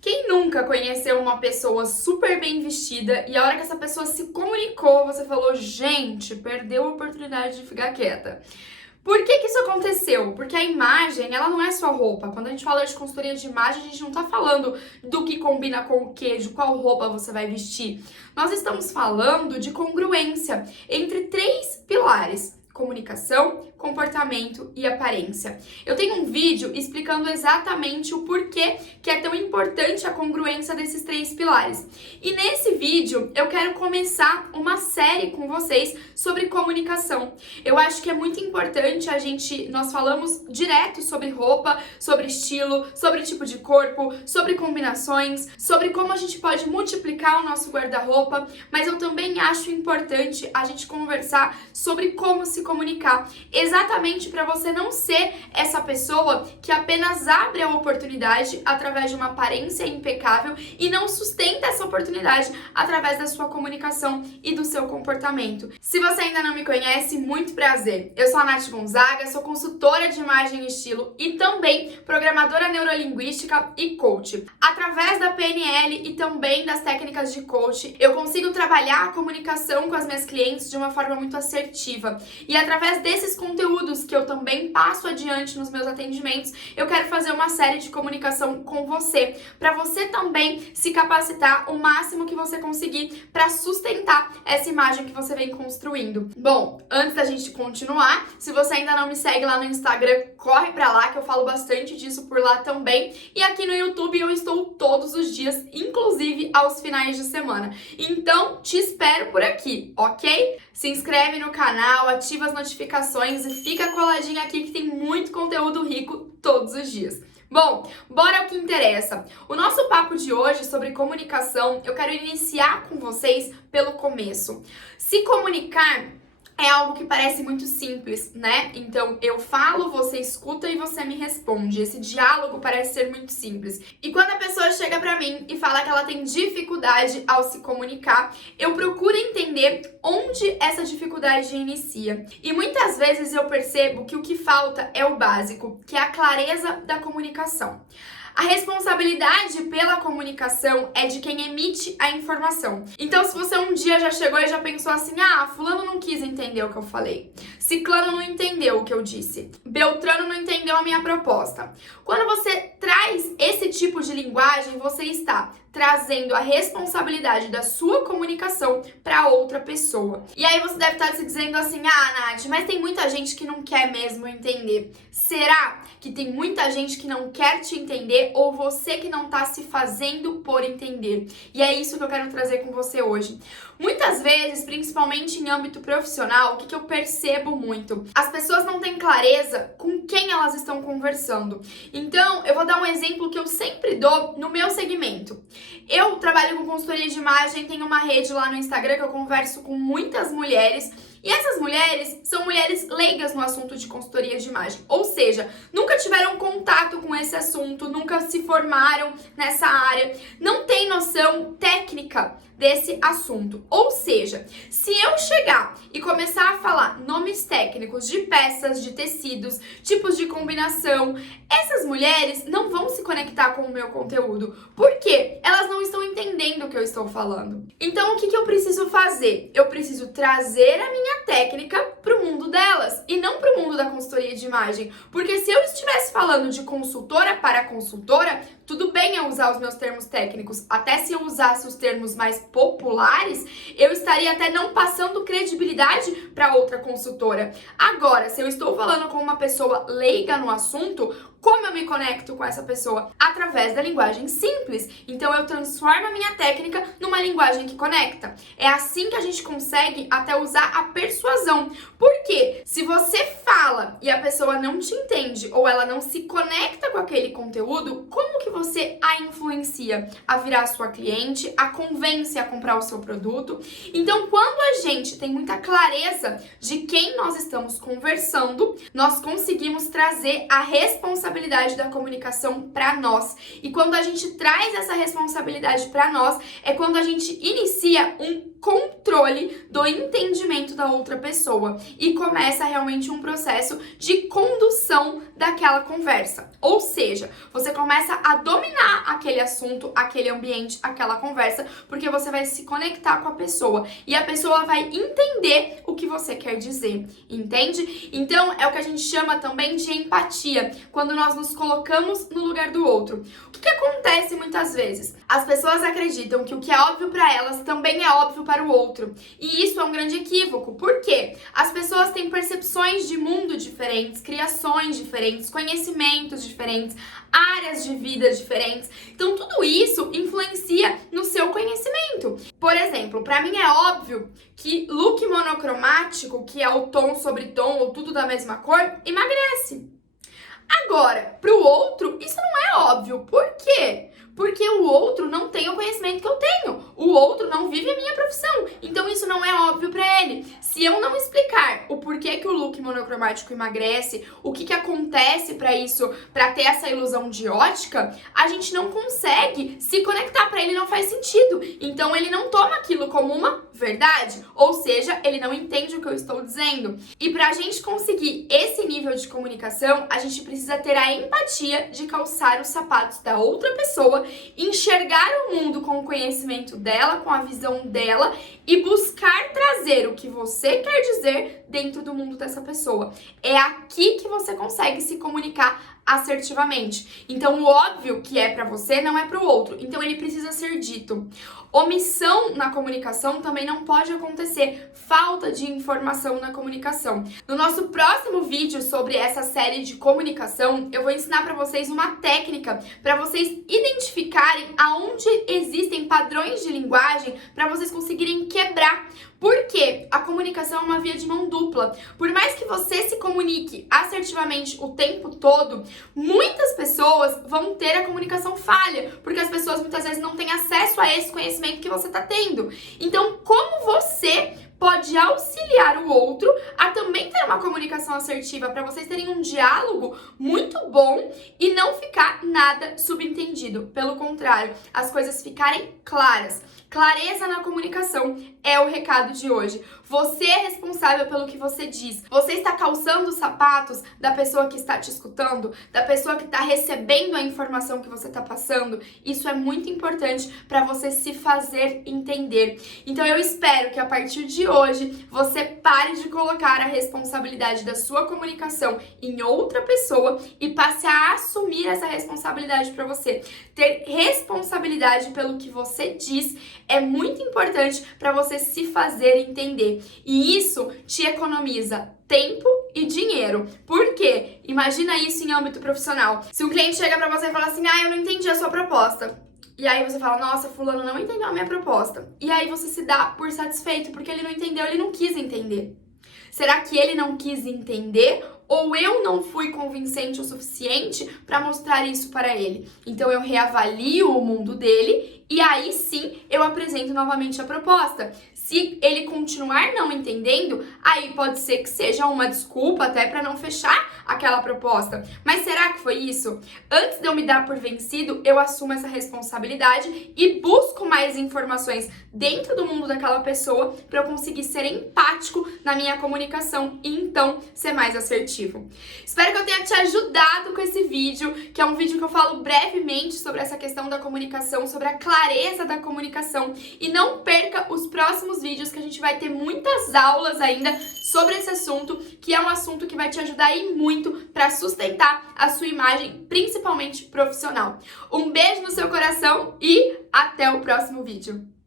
Quem nunca conheceu uma pessoa super bem vestida e a hora que essa pessoa se comunicou, você falou, gente, perdeu a oportunidade de ficar quieta? Por que isso aconteceu? Porque a imagem, ela não é só roupa. Quando a gente fala de consultoria de imagem, a gente não tá falando do que combina com o quê, de qual roupa você vai vestir. Nós estamos falando de congruência entre três pilares: comunicação, comportamento e aparência. Eu tenho um vídeo explicando exatamente o porquê que é tão importante a congruência desses três pilares. E nesse vídeo eu quero começar uma série com vocês sobre comunicação. Eu acho que é muito importante nós falamos direto sobre roupa, sobre estilo, sobre tipo de corpo, sobre combinações, sobre como a gente pode multiplicar o nosso guarda-roupa, mas eu também acho importante a gente conversar sobre como se comunicar, exatamente para você não ser essa pessoa que apenas abre a oportunidade através de uma aparência impecável e não sustenta essa oportunidade através da sua comunicação e do seu comportamento. Se você ainda não me conhece, muito prazer. Eu sou a Nath Gonzaga, sou consultora de imagem e estilo e também programadora neurolinguística e coach. Através da PNL e também das técnicas de coach, eu consigo trabalhar a comunicação com as minhas clientes de uma forma muito assertiva. E através desses conteúdos que eu também passo adiante nos meus atendimentos, eu quero fazer uma série de comunicação com você, para você também se capacitar o máximo que você conseguir para sustentar essa imagem que você vem construindo. Bom, antes da gente continuar, se você ainda não me segue lá no Instagram, corre para lá que eu falo bastante disso por lá também. E aqui no YouTube eu estou todos os dias, inclusive aos finais de semana. Então, te espero por aqui, ok? Se inscreve no canal, ativa as notificações e fica coladinha aqui que tem muito conteúdo rico todos os dias. Bom, bora ao que interessa. O nosso papo de hoje sobre comunicação, eu quero iniciar com vocês pelo começo. Se comunicar é algo que parece muito simples, né? Então, eu falo, você escuta e você me responde. Esse diálogo parece ser muito simples. E quando a pessoa chega pra mim e fala que ela tem dificuldade ao se comunicar, eu procuro entender onde essa dificuldade inicia. E muitas vezes eu percebo que o que falta é o básico, que é a clareza da comunicação. A responsabilidade pela comunicação é de quem emite a informação. Então, se você um dia já chegou e já pensou assim, fulano não quis entender o que eu falei, ciclano não entendeu o que eu disse, beltrano não entendeu a minha proposta. Quando você traz esse tipo de linguagem, você está trazendo a responsabilidade da sua comunicação para outra pessoa. E aí você deve estar se dizendo assim, Nath, mas tem muita gente que não quer mesmo entender. Será que tem muita gente que não quer te entender ou você que não está se fazendo por entender? E é isso que eu quero trazer com você hoje. Muitas vezes, principalmente em âmbito profissional, o que eu percebo muito? As pessoas não têm clareza com quem elas estão conversando. Então, eu vou dar um exemplo que eu sempre dou no meu segmento. Eu trabalho com consultoria de imagem, tenho uma rede lá no Instagram que eu converso com muitas mulheres. E essas mulheres são mulheres leigas no assunto de consultoria de imagem, ou seja, nunca tiveram contato com esse assunto, nunca se formaram nessa área, não tem noção técnica desse assunto. Ou seja, se eu chegar e começar a falar nomes técnicos de peças, de tecidos, tipos de combinação, essas mulheres não vão se conectar com o meu conteúdo. Por quê? Elas não estão entendendo o que eu estou falando. Então, o que eu preciso fazer? Eu preciso trazer a minha técnica para o mundo delas e não para o mundo da consultoria de imagem. Porque se eu estivesse falando de consultora para consultora, tudo bem eu usar os meus termos técnicos. Até se eu usasse os termos mais populares, eu estaria até não passando credibilidade para outra consultora. Agora, se eu estou falando com uma pessoa leiga no assunto, como eu me conecto com essa pessoa? Através da linguagem simples. Então, eu transformo a minha técnica numa linguagem que conecta. É assim que a gente consegue até usar a persuasão. Porque se você fala e a pessoa não te entende ou ela não se conecta com aquele conteúdo, como que você a influencia a virar sua cliente, a convence a comprar o seu produto? Então, quando a gente tem muita clareza de quem nós estamos conversando, nós conseguimos trazer a responsabilidade da comunicação para nós. E quando a gente traz essa responsabilidade para nós, é quando a gente inicia um controle do entendimento da outra pessoa e começa realmente um processo de condução daquela conversa. Ou seja, você começa a dominar aquele assunto, aquele ambiente, aquela conversa, porque você vai se conectar com a pessoa e a pessoa vai entender o que você quer dizer, entende? Então, é o que a gente chama também de empatia, quando nós nos colocamos no lugar do outro. O que acontece muitas vezes? As pessoas acreditam que o que é óbvio para elas também é óbvio para o outro. E isso é um grande equívoco. Por quê? As pessoas têm percepções de mundo diferentes, criações diferentes, conhecimentos diferentes, áreas de vida diferentes. Então, tudo isso influencia no seu conhecimento. Por exemplo, para mim é óbvio que look monocromático, que é o tom sobre tom ou tudo da mesma cor, emagrece. Agora, para o outro, isso não é óbvio. Por quê? Porque o outro não tem o conhecimento que eu tenho. O outro não vive a minha profissão. Então, isso não é óbvio para ele. Se eu não explicar o porquê que o look monocromático emagrece, o que acontece para isso, para ter essa ilusão de ótica, a gente não consegue se conectar. Para ele não faz sentido. Então, ele não toma aquilo como uma verdade. Ou seja, ele não entende o que eu estou dizendo. E para a gente conseguir esse nível de comunicação, a gente precisa ter a empatia de calçar os sapatos da outra pessoa, enxergar o mundo com o conhecimento dela, com a visão dela e buscar trazer o que você quer dizer dentro do mundo dessa pessoa. É aqui que você consegue se comunicar assertivamente. Então, o óbvio que é pra você não é pro outro. Então, ele precisa ser dito. Omissão na comunicação também não pode acontecer. Falta de informação na comunicação. No nosso próximo vídeo sobre essa série de comunicação, eu vou ensinar pra vocês uma técnica para vocês identificarem aonde existem padrões de linguagem para vocês conseguirem quebrar. Porque a comunicação é uma via de mão dupla. Por mais que você se comunique assertivamente o tempo todo, muitas pessoas vão ter a comunicação falha, porque as pessoas muitas vezes não têm acesso a esse conhecimento que você está tendo. Então, como você pode auxiliar o outro a também ter uma comunicação assertiva para vocês terem um diálogo muito bom e não ficar nada subentendido. Pelo contrário, as coisas ficarem claras. Clareza na comunicação é o recado de hoje. Você é responsável pelo que você diz. Você está calçando os sapatos da pessoa que está te escutando, da pessoa que está recebendo a informação que você está passando. Isso é muito importante para você se fazer entender. Então eu espero que a partir de hoje você pare de colocar a responsabilidade da sua comunicação em outra pessoa e passe a assumir essa responsabilidade para você. Ter responsabilidade pelo que você diz é muito importante para você se fazer entender. E isso te economiza tempo e dinheiro. Por quê? Imagina isso em âmbito profissional. Se um cliente chega para você e fala assim, eu não entendi a sua proposta. E aí você fala, nossa, fulano não entendeu a minha proposta. E aí você se dá por satisfeito, porque ele não entendeu, ele não quis entender. Será que ele não quis entender ou eu não fui convincente o suficiente para mostrar isso para ele? Então eu reavalio o mundo dele e aí sim eu apresento novamente a proposta. Se ele continuar não entendendo, aí pode ser que seja uma desculpa até para não fechar aquela proposta. Mas será que foi isso? Antes de eu me dar por vencido, eu assumo essa responsabilidade e busco mais informações dentro do mundo daquela pessoa para eu conseguir ser empático na minha comunicação e então ser mais assertivo. Espero que eu tenha te ajudado com esse vídeo, que é um vídeo que eu falo brevemente sobre essa questão da comunicação, sobre a clareza da comunicação. E não perca os próximos vídeos, que a gente vai ter muitas aulas ainda sobre esse assunto, que é um assunto que vai te ajudar aí muito para sustentar a sua imagem, principalmente profissional. Um beijo no seu coração e até o próximo vídeo.